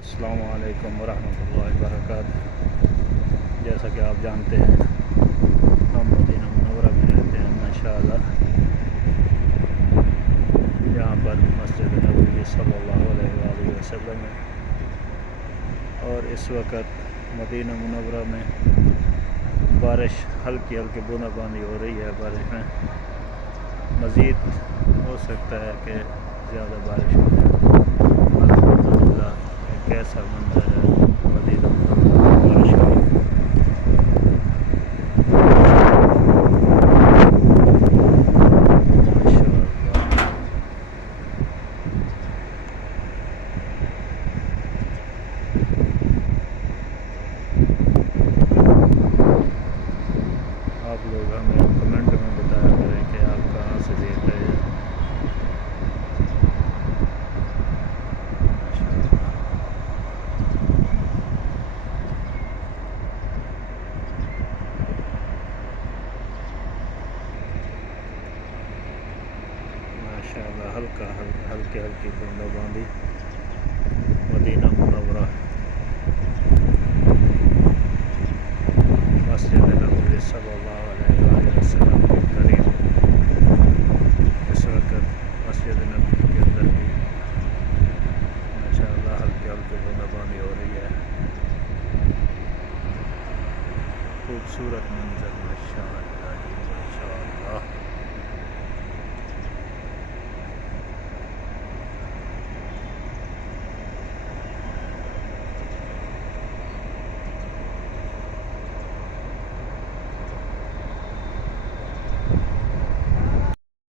السلام علیکم ورحمۃ اللہ وبرکاتہ۔ جیسا کہ آپ جانتے ہیں ہم مدینہ منورہ میں رہتے ہیں ماشاءاللہ، یہاں پر مسجد نبوی صلی اللہ علیہ وآلہ وسلم ہے، اور اس وقت مدینہ منورہ میں بارش ہلکی بوندا باندی ہو رہی ہے۔ بارش میں مزید ہو سکتا ہے کہ زیادہ بارش ہو جائے۔ الحمدللہ، کیسا منظر ہے مدینہ منورہ میں بارش کا۔ آپ لوگ ہمیں کمنٹ میں بتایا کریں کہ آپ کہاں سے دیکھ رہے ہیں۔ ماشاءاللہ، ہلکی بوندا باندی مدینہ